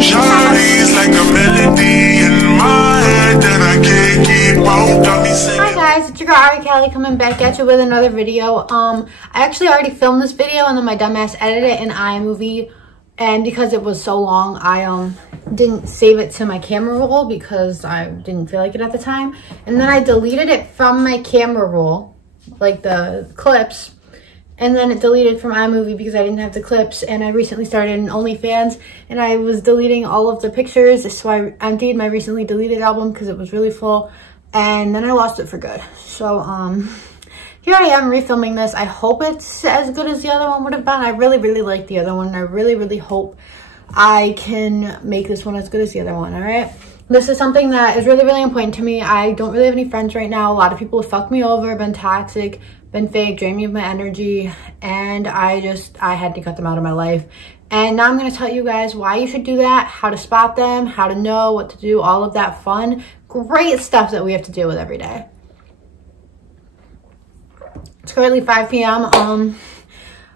Shawty's like a melody in my head that I can't keep out. Got me singing. Hi guys, it's your girl Ari Kelly coming back at you with another video. I actually already filmed this video and then my dumbass edited it in iMovie, and because it was so long, I didn't save it to my camera roll because I didn't feel like it at the time, and then I deleted it from my camera roll, like the clips. And then it deleted from iMovie because I didn't have the clips, and I recently started an OnlyFans and I was deleting all of the pictures, so I emptied my recently deleted album because it was really full, and then I lost it for good. So here I am refilming this. I hope it's as good as the other one would have been. I really like the other one. I really hope I can make this one as good as the other one. All right, this is something that is really important to me. I don't really have any friends right now. A lot of people have fucked me over, been toxic, been fake, drained me of my energy, and I had to cut them out of my life. And now I'm going to tell you guys why you should do that, how to spot them, how to know what to do, all of that fun, great stuff that we have to deal with every day. It's currently 5 p.m.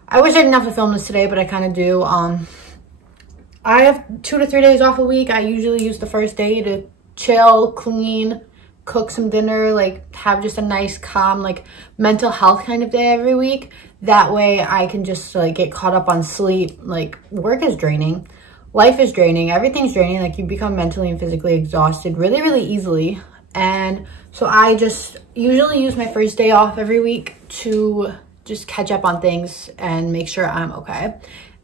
I wish I didn't have to film this today, but I kind of do. I have 2 to 3 days off a week. I usually use the first day to chill, clean, cook some dinner, like have just a nice calm like mental health kind of day every week. That way I can just like get caught up on sleep. Like work is draining, life is draining, everything's draining. Like you become mentally and physically exhausted really easily. And so I just usually use my first day off every week to just catch up on things and make sure I'm okay.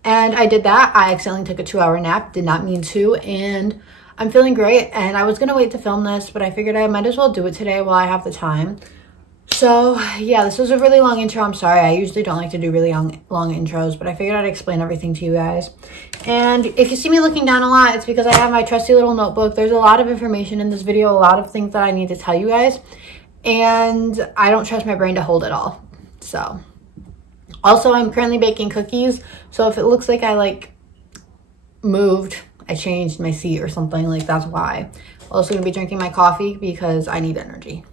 And I did that. I accidentally took a 2-hour nap, did not mean to, and I'm feeling great. And I was gonna wait to film this, but I figured I might as well do it today while I have the time. So yeah, this was a really long intro. I'm sorry, I usually don't like to do really long intros, but I figured I'd explain everything to you guys. And if you see me looking down a lot, it's because I have my trusty little notebook. There's a lot of information in this video, a lot of things that I need to tell you guys, and I don't trust my brain to hold it all. So also, I'm currently baking cookies, so if it looks like I like moved, I changed my seat or something, like that's why. Also gonna be drinking my coffee because I need energy.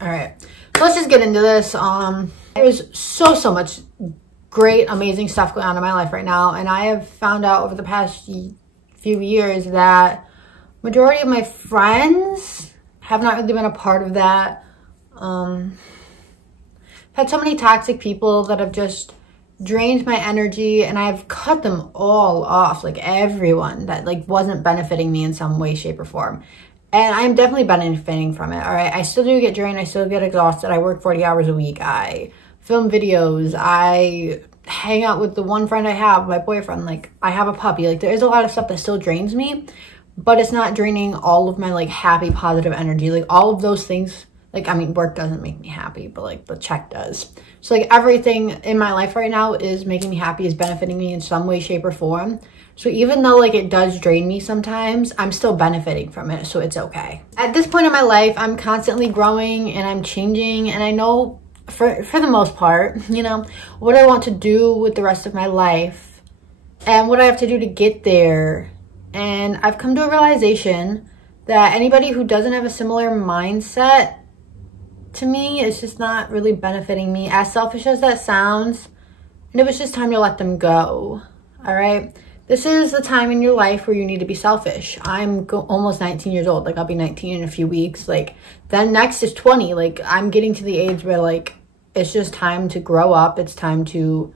All right, so let's just get into this. There's so much great, amazing stuff going on in my life right now, and I have found out over the past few years that majority of my friends have not really been a part of that. I've had so many toxic people that have just drained my energy, and I've cut them all off, like everyone that like wasn't benefiting me in some way, shape, or form. And I'm definitely benefiting from it. All right, I still do get drained, I still get exhausted. I work 40 hours a week, I film videos, I hang out with the one friend I have, my boyfriend, like I have a puppy. Like there is a lot of stuff that still drains me, but it's not draining all of my like happy, positive energy. Like all of those things, like, I mean, work doesn't make me happy, but like the check does. So like everything in my life right now is making me happy, is benefiting me in some way, shape, or form. So even though like it does drain me sometimes, I'm still benefiting from it, so it's okay. At this point in my life, I'm constantly growing and I'm changing, and I know for the most part, you know, what I want to do with the rest of my life and what I have to do to get there. And I've come to a realization that anybody who doesn't have a similar mindset to me, it's just not really benefiting me, as selfish as that sounds. And it was just time to let them go. All right, this is the time in your life where you need to be selfish. I'm almost 19 years old. Like I'll be 19 in a few weeks. Like then next is 20. Like I'm getting to the age where like it's just time to grow up. It's time to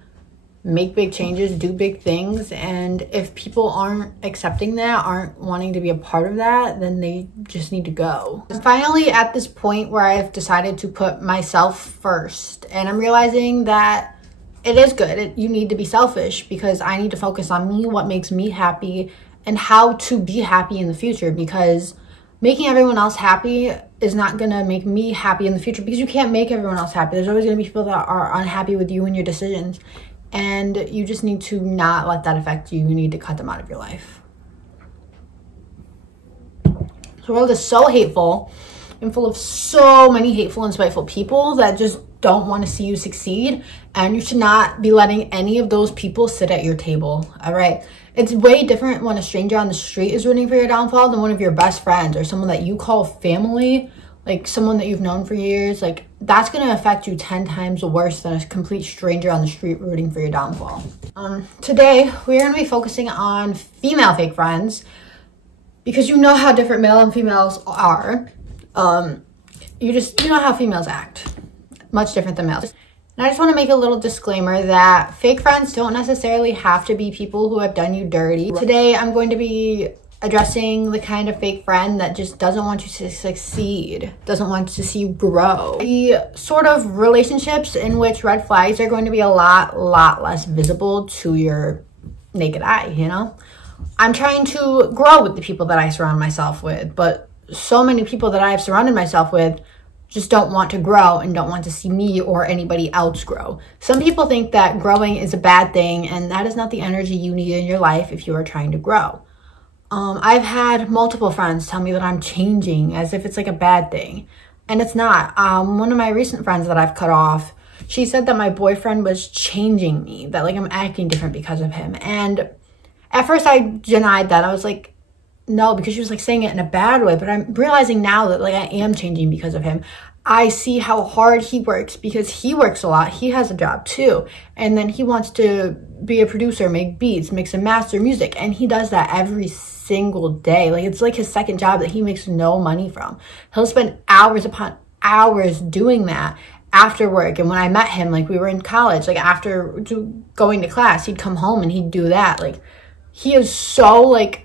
make big changes, do big things. And if people aren't accepting that, aren't wanting to be a part of that, then they just need to go. I'm finally at this point where I've decided to put myself first, and I'm realizing that it is good. You need to be selfish because I need to focus on me, what makes me happy, and how to be happy in the future, because making everyone else happy is not gonna make me happy in the future, because you can't make everyone else happy. There's always gonna be people that are unhappy with you and your decisions. And you just need to not let that affect you. You need to cut them out of your life. The world is so hateful and full of so many hateful and spiteful people that just don't want to see you succeed. And you should not be letting any of those people sit at your table. All right. It's way different when a stranger on the street is rooting for your downfall than one of your best friends or someone that you call family like someone that you've known for years, like that's going to affect you 10 times worse than a complete stranger on the street rooting for your downfall. Today, we're going to be focusing on female fake friends, because you know how different male and females are. You know how females act. Much different than males. And I just want to make a little disclaimer that fake friends don't necessarily have to be people who have done you dirty. Today, I'm going to be addressing the kind of fake friend that just doesn't want you to succeed, doesn't want to see you grow. The sort of relationships in which red flags are going to be a lot less visible to your naked eye, you know? I'm trying to grow with the people that I surround myself with, but so many people that I've surrounded myself with just don't want to grow and don't want to see me or anybody else grow. Some people think that growing is a bad thing, and that is not the energy you need in your life if you are trying to grow. I've had multiple friends tell me that I'm changing as if it's like a bad thing, and it's not. One of my recent friends that I've cut off, she said that my boyfriend was changing me, that like I'm acting different because of him. And at first I denied that. I was like, no, because she was like saying it in a bad way, but I'm realizing now that like I am changing because of him. I see how hard he works because he works a lot. He has a job too. And then he wants to be a producer, make beats, mix and master music. And he does that every single day. Like it's like his second job that he makes no money from. He'll spend hours upon hours doing that after work. And when I met him, like we were in college, like after going to class, he'd come home and he'd do that. Like he is so like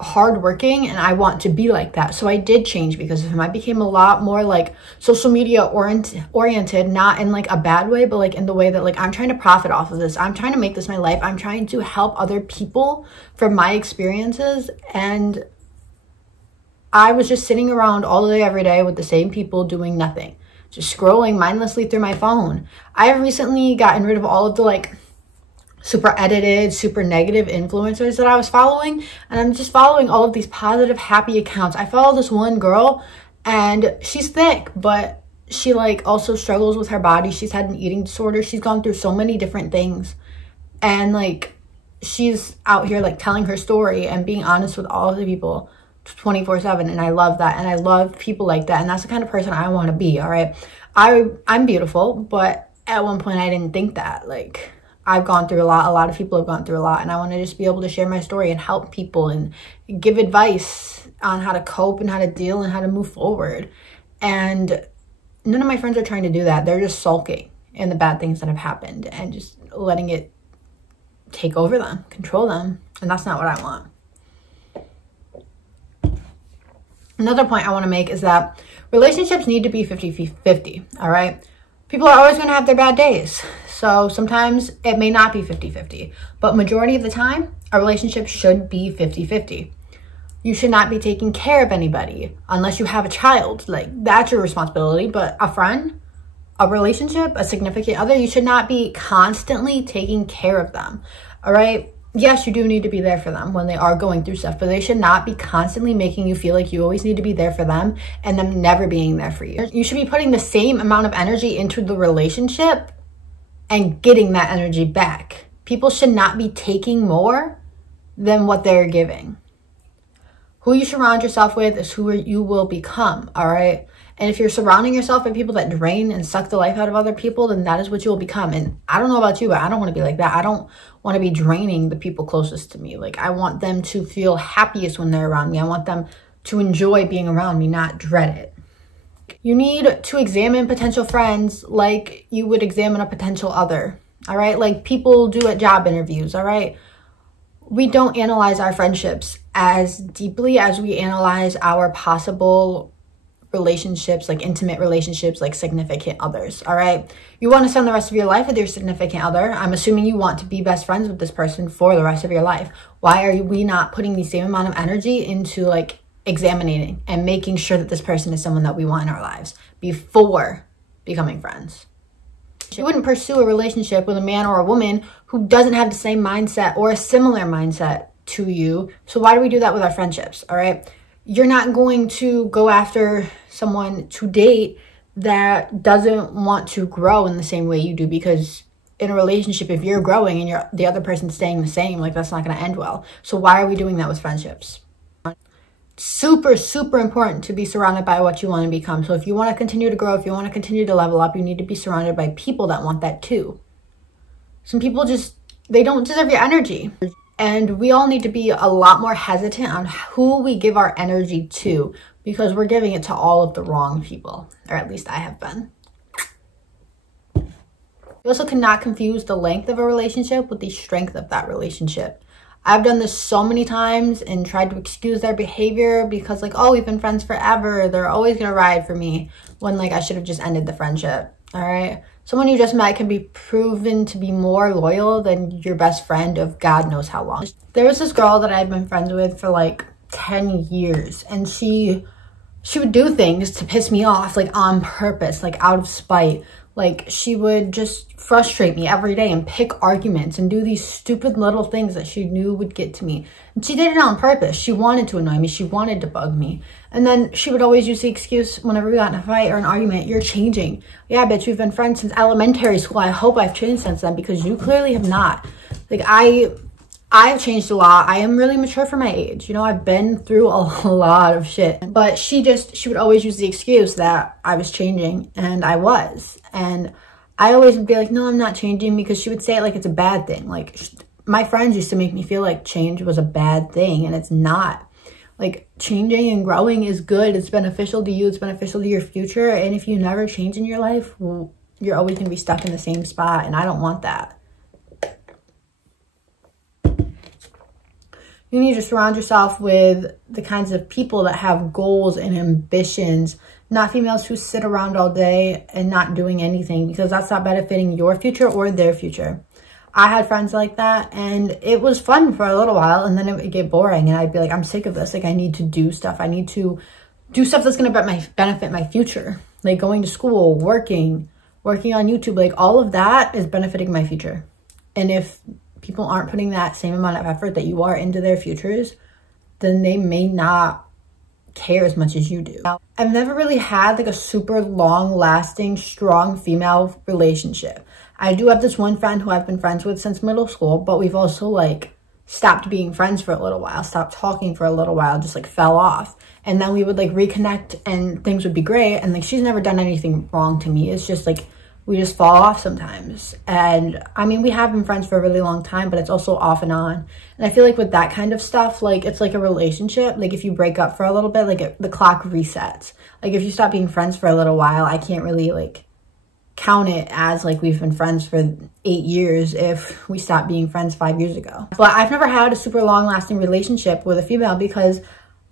hardworking, and I want to be like that. So I did change because of him. I became a lot more like social media oriented, not in like a bad way, but like in the way that like I'm trying to profit off of this. I'm trying to make this my life. I'm trying to help other people from my experiences. And I was just sitting around all day, every day with the same people doing nothing, just scrolling mindlessly through my phone. I have recently gotten rid of all of the like super edited, super negative influencers that I was following, and I'm just following all of these positive, happy accounts. I follow this one girl, and she's thick, but she like also struggles with her body. She's had an eating disorder. She's gone through so many different things, and like she's out here like telling her story and being honest with all of the people 24/7, and I love that, and I love people like that, and that's the kind of person I want to be. All right, I'm beautiful, but at one point I didn't think that. Like I've gone through a lot of people have gone through a lot, and I want to just be able to share my story and help people and give advice on how to cope and how to deal and how to move forward. And none of my friends are trying to do that. They're just sulking in the bad things that have happened and just letting it take over them, control them, and that's not what I want. Another point I want to make is that relationships need to be 50-50, all right? People are always going to have their bad days. So sometimes it may not be 50-50, but majority of the time, a relationship should be 50-50. You should not be taking care of anybody unless you have a child. Like that's your responsibility, but a friend, a relationship, a significant other, you should not be constantly taking care of them, all right? Yes, you do need to be there for them when they are going through stuff, but they should not be constantly making you feel like you always need to be there for them and them never being there for you. You should be putting the same amount of energy into the relationship and getting that energy back. People should not be taking more than what they're giving. Who you surround yourself with is who you will become, all right? And if you're surrounding yourself with people that drain and suck the life out of other people, then that is what you will become. And I don't know about you, but I don't want to be like that. I don't want to be draining the people closest to me. Like I want them to feel happiest when they're around me. I want them to enjoy being around me, not dread it. You need to examine potential friends like you would examine a potential other, all right? Like people do at job interviews, all right? We don't analyze our friendships as deeply as we analyze our possible relationships, like intimate relationships, like significant others, all right? You want to spend the rest of your life with your significant other. I'm assuming you want to be best friends with this person for the rest of your life. Why are we not putting the same amount of energy into like examining and making sure that this person is someone that we want in our lives before becoming friends? You wouldn't pursue a relationship with a man or a woman who doesn't have the same mindset or a similar mindset to you. So why do we do that with our friendships, all right? You're not going to go after someone to date that doesn't want to grow in the same way you do, because in a relationship, if you're growing and the other person's staying the same, like that's not going to end well. So why are we doing that with friendships? super, super important to be surrounded by what you want to become. So if you want to continue to grow, if you want to continue to level up, you need to be surrounded by people that want that too. Some people just, they don't deserve your energy. And we all need to be a lot more hesitant on who we give our energy to, because we're giving it to all of the wrong people, or at least I have been. You also cannot confuse the length of a relationship with the strength of that relationship. I've done this so many times and tried to excuse their behavior because like, oh, we've been friends forever, they're always gonna ride for me, when like I should have just ended the friendship. All right, someone you just met can be proven to be more loyal than your best friend of God knows how long. There was this girl that I've been friends with for like 10 years, and she would do things to piss me off, like on purpose, like out of spite. Like she would just frustrate me every day and pick arguments and do these stupid little things that she knew would get to me. And she did it on purpose. She wanted to annoy me. She wanted to bug me. And then she would always use the excuse whenever we got in a fight or an argument, you're changing. Yeah, bitch, we've been friends since elementary school. I hope I've changed since then, because you clearly have not. Like I've changed a lot. I am really mature for my age. You know, I've been through a lot of shit. But she would always use the excuse that I was changing, and I was. And I always would be like, no, I'm not changing, because she would say it like it's a bad thing. Like my friends used to make me feel like change was a bad thing, and it's not. Like changing and growing is good. It's beneficial to you. It's beneficial to your future. And if you never change in your life, well, you're always going to be stuck in the same spot. And I don't want that. You need to surround yourself with the kinds of people that have goals and ambitions, not females who sit around all day and not doing anything, because that's not benefiting your future or their future. I had friends like that, and it was fun for a little while, and then it would get boring, and I'd be like, I'm sick of this. Like, I need to do stuff. I need to do stuff that's going to benefit my future. Like going to school, working on YouTube, like all of that is benefiting my future. And if people aren't putting that same amount of effort that you are into their futures, then they may not care as much as you do. I've never really had like a super long lasting, strong female relationship. I do have this one friend who I've been friends with since middle school, but we've also like stopped being friends for a little while, stopped talking for a little while, just like fell off. And then we would like reconnect and things would be great. And like, she's never done anything wrong to me. It's just like, we just fall off sometimes. And I mean, we have been friends for a really long time, but it's also off and on. And I feel like with that kind of stuff, like it's like a relationship. Like if you break up for a little bit, like the clock resets. Like if you stop being friends for a little while, I can't really like count it as like we've been friends for 8 years if we stopped being friends 5 years ago. But I've never had a super long lasting relationship with a female, because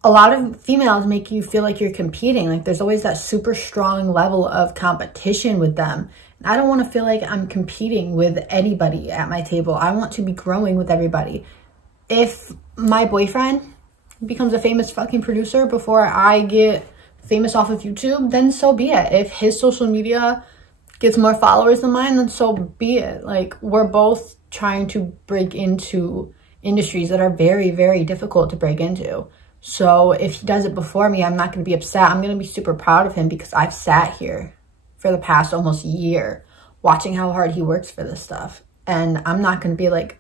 a lot of females make you feel like you're competing. Like there's always that super strong level of competition with them. And I don't want to feel like I'm competing with anybody at my table. I want to be growing with everybody. If my boyfriend becomes a famous fucking producer before I get famous off of YouTube, then so be it. If his social media gets more followers than mine, then so be it. Like we're both trying to break into industries that are very, very difficult to break into. So if he does it before me, I'm not going to be upset. I'm going to be super proud of him, because I've sat here for the past almost year watching how hard he works for this stuff. And I'm not going to be like,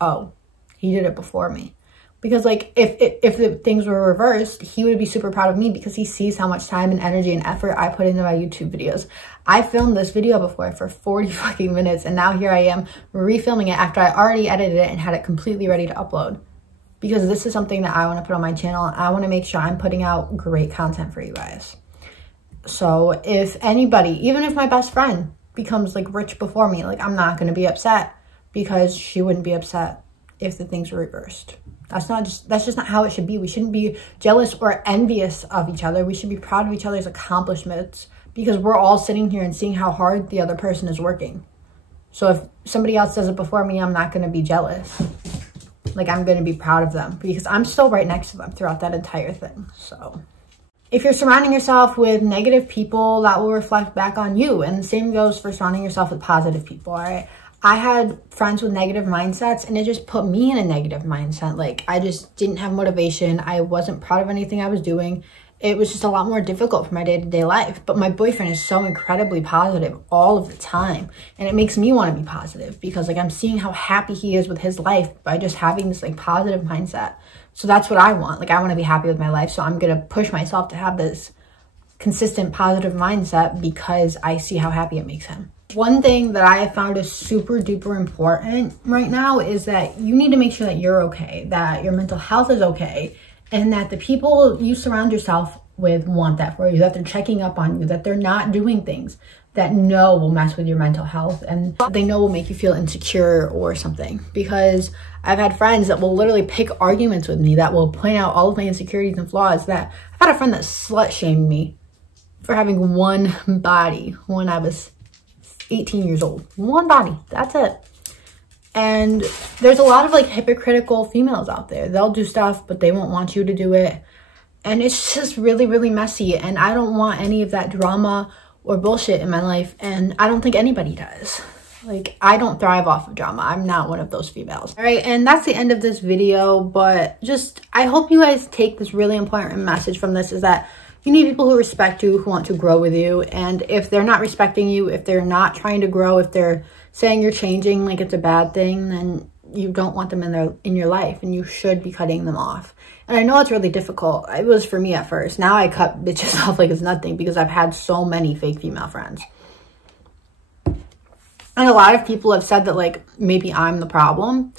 oh, he did it before me. Because like if the things were reversed, he would be super proud of me, because he sees how much time and energy and effort I put into my YouTube videos. I filmed this video before for 40 fucking minutes, and now here I am refilming it after I already edited it and had it completely ready to upload. Because this is something that I want to put on my channel. I want to make sure I'm putting out great content for you guys. So if anybody, even if my best friend becomes like rich before me, like I'm not going to be upset, because she wouldn't be upset if the things were reversed. That's just not how it should be. We shouldn't be jealous or envious of each other. We should be proud of each other's accomplishments, because we're all sitting here and seeing how hard the other person is working. So if somebody else does it before me, I'm not going to be jealous. Like I'm going to be proud of them, because I'm still right next to them throughout that entire thing. So if you're surrounding yourself with negative people, that will reflect back on you. And the same goes for surrounding yourself with positive people, all right? I had friends with negative mindsets, and it just put me in a negative mindset. Like I just didn't have motivation. I wasn't proud of anything I was doing. it was just a lot more difficult for my day-to-day life. But my boyfriend is so incredibly positive all of the time. And it makes me want to be positive because like I'm seeing how happy he is with his life by just having this like positive mindset. So that's what I want. Like I want to be happy with my life. So I'm going to push myself to have this consistent positive mindset because I see how happy it makes him. One thing that I have found is super duper important right now is that you need to make sure that you're okay, that your mental health is okay, and that the people you surround yourself with want that for you, that they're checking up on you, that they're not doing things that will mess with your mental health and they know will make you feel insecure or something. Because I've had friends that will literally pick arguments with me, that will point out all of my insecurities and flaws. That I've had a friend that slut shamed me for having one body when I was 18 years old. One body, that's it. And there's a lot of like hypocritical females out there. They'll do stuff, but they won't want you to do it. And it's just really, really messy. And I don't want any of that drama or bullshit in my life. And I don't think anybody does. Like, I don't thrive off of drama. I'm not one of those females. All right, and that's the end of this video. But just, I hope you guys take this really important message from this, is that you need people who respect you, who want to grow with you. And if they're not respecting you, if they're not trying to grow, if they're saying you're changing like it's a bad thing, then you don't want them in your life, and you should be cutting them off. And I know it's really difficult. It was for me at first. Now I cut bitches off like it's nothing because I've had so many fake female friends. And a lot of people have said that like maybe I'm the problem.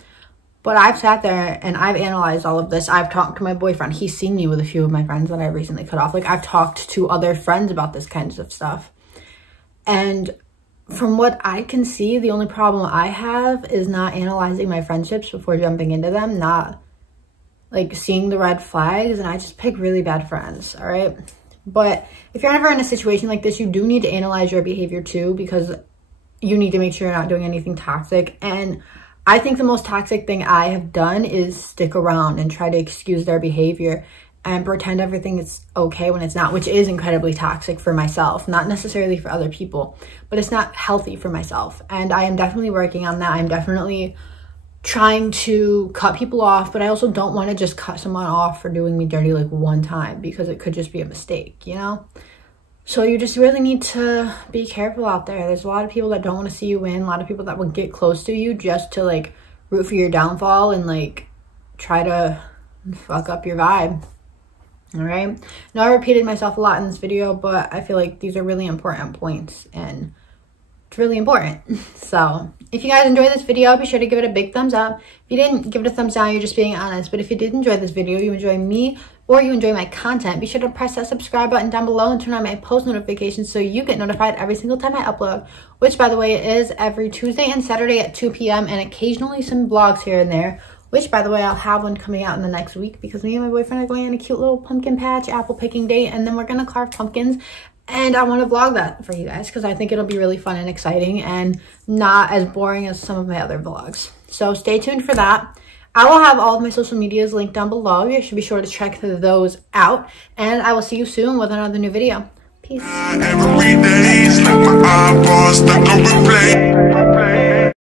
But I've sat there and I've analyzed all of this. I've talked to my boyfriend. He's seen me with a few of my friends that I recently cut off. Like I've talked to other friends about this kinds of stuff. And from what I can see, the only problem I have is not analyzing my friendships before jumping into them, not like seeing the red flags, and I just pick really bad friends, all right? But if you're ever in a situation like this, you do need to analyze your behavior too, because you need to make sure you're not doing anything toxic. And I think the most toxic thing I have done is stick around and try to excuse their behavior and pretend everything is okay when it's not, which is incredibly toxic for myself, not necessarily for other people, but it's not healthy for myself. And I am definitely working on that. I'm definitely trying to cut people off, but I also don't want to just cut someone off for doing me dirty like one time, because it could just be a mistake, you know? So you just really need to be careful out there. There's a lot of people that don't want to see you win, a lot of people that will get close to you just to like root for your downfall and like try to fuck up your vibe. All right. Now I repeated myself a lot in this video, but I feel like these are really important points and it's really important. So if you guys enjoyed this video, be sure to give it a big thumbs up. If you didn't, give it a thumbs down. You're just being honest. But if you did enjoy this video, you enjoy me, or you enjoy my content, be sure to press that subscribe button down below and turn on my post notifications so you get notified every single time I upload, which by the way is every Tuesday and Saturday at 2 p.m. and occasionally some vlogs here and there, which by the way I'll have one coming out in the next week because me and my boyfriend are going on a cute little pumpkin patch apple picking date, and then we're gonna carve pumpkins. And I want to vlog that for you guys because I think it'll be really fun and exciting and not as boring as some of my other vlogs. So stay tuned for that. I will have all of my social medias linked down below. You should be sure to check those out. And I will see you soon with another new video. Peace.